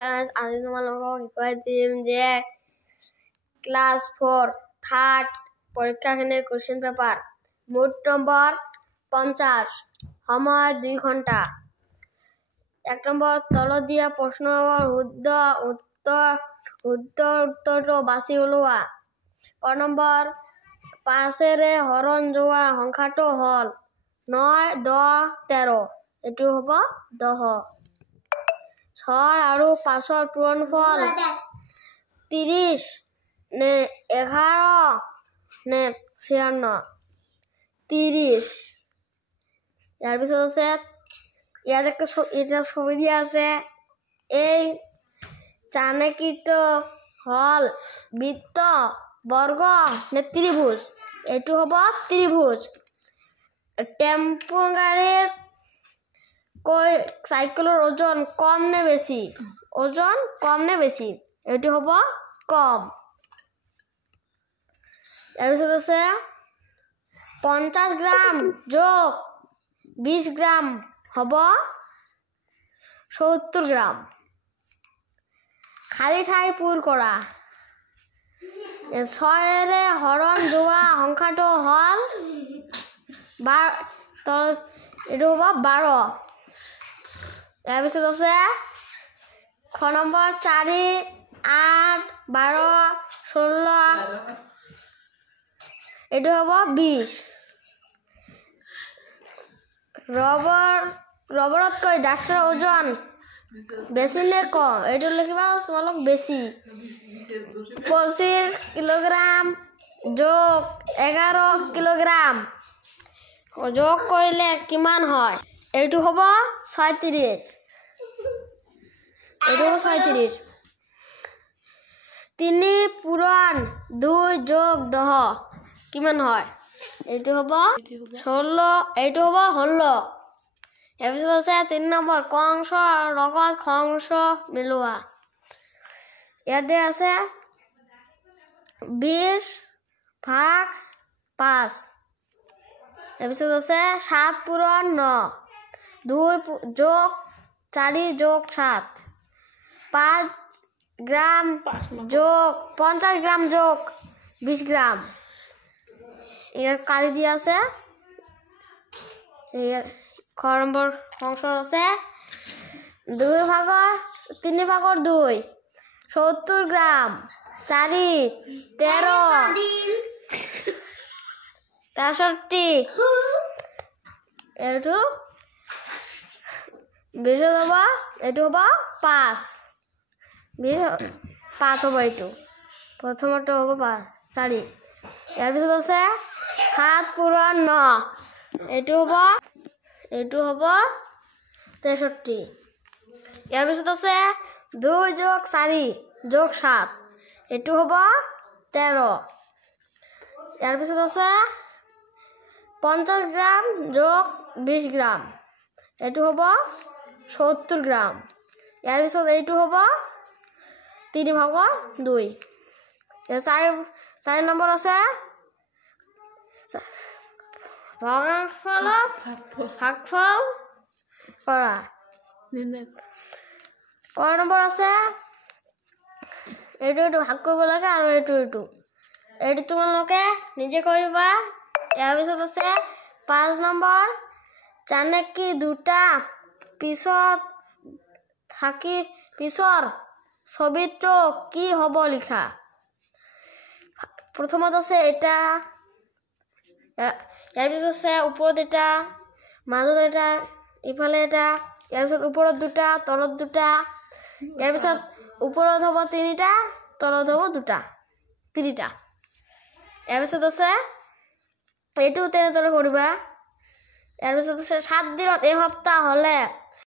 আজি তোমালোকক শিকাই দিম যে ক্লাস 4 থাৰ্ড পৰীক্ষাখিনিৰ কোশ্চেন পেপাৰ। মোট নম্বৰ 50, সময় 2 ঘন্টা। 1 নম্বৰ তলত দিয়া প্ৰশ্নৰ উত্তৰটো বাছি উলিওৱা। ক নম্বৰ 5ৰে হৰণ যোৱা সংখ্যাটো হ'ল 9, 10, 13। এইটো হ'ব 10। 6 আৰু 5ৰ পূৰণফল 30 নে 11 নে 96? 30। ইয়াৰ পিছত আছে ইয়াত এটা ছবি দিয়া আছে। এই চানেকিটো হল বৃত্ত, বর্গ নে ত্রিভুজ? এইটো হ'ব ত্রিভুজ। টেম্পো গাড়ীৰ সাইকেলৰ ওজন কম নে বেছি? ওজন কম নে বেছি? এইটো হ'ব কম। ইয়াৰ পিছত আছে 50 গ্ৰাম যোগ 20 গ্ৰাম হ'ব 70 গ্ৰাম। খালি ঠাই পূৰ কৰা। 6ৰে হৰণ যোৱা সংখ্যাটো হ'ল এইটো হ'ব 12। ইয়াৰ পিছত আছে খ নম্বৰ 4, 8, 12, 16। এইটো হ'ব 20। ৰবৰতকৈ ডাষ্টৰ ওজন বেছি নে কম? এইটো লিখিবা তোমালোক বেছি। 25 কিলোগ্ৰাম যোগ 11 কিলোগ্ৰাম যোগ কৰিলে কিমান হয়? এইটো হ'ব 36। এইটো হ'ব 36। 3 পূৰণ 2 যোগ 10 কিমান হয়? এইটো হ'ব 16। এইটো হ'ব 16। ইয়াৰ পিছত আছে 3 নম্বৰ কংসৰ লগত খংস মিলোৱা। ইয়াতে আছে 20 ভাগ 5। ইয়াৰ পিছত আছে 7 পূৰণ 9, 2 যোগ 4 যোগ 7, 5 গ্ৰাম যোগ 50 গ্ৰাম যোগ 20 গ্ৰাম। ইয়াৰ কালি দিয়া আছে। খ নম্বৰ অংশৰ আছে 3 ভাগৰ 2, 70 গ্রাম, 4, 13, 63। এইটো বেছি হ'ব। এইটো হ'ব 5। 5 হ'ব। এইটো প্ৰথমটো হ'ব 4। ইয়াৰ পিছত আছে 7 পূৰণ 9। এইটো হ'ব 63। ইয়াৰ পিছত আছে 2 যোগ 4 যোগ 7। এইটো হ'ব 13। ইয়াৰ পিছত আছে 50 গ্ৰাম যোগ 20 গ্ৰাম। এইটো হ'ব 70 গ্ৰাম। ইয়াৰ পিছত এইটো হ'ব 3 ভাগৰ 2। 4 নম্বৰ আছে ভাগফল কৰা। ক নম্বৰ আছে এইটো ভাগ কৰিব লাগে আৰু এইটো তোমালোকে নিজে কৰিবা। ইয়াৰ পিছত আছে 5 নম্বৰ চানেকি দুটা পিছৰ ছবিটো কি হ'ব লিখা। প্ৰথমত আছে এটা, ইয়াৰ পিছত আছে ওপৰত এটা, মাজত এটা, ইফালে এটা। ইয়াৰ পিছত ওপৰত 2টা, তলত 2টা। ইয়াৰ পিছত ওপৰত হ'ব 3টা, তলত হ'ব 2টা, 3টা। ইয়াৰ পিছত আছে এইটো তেনেদৰে কৰিবা। ইয়াৰ পিছত আছে 7 দিনত এসপ্তাহ হ'লে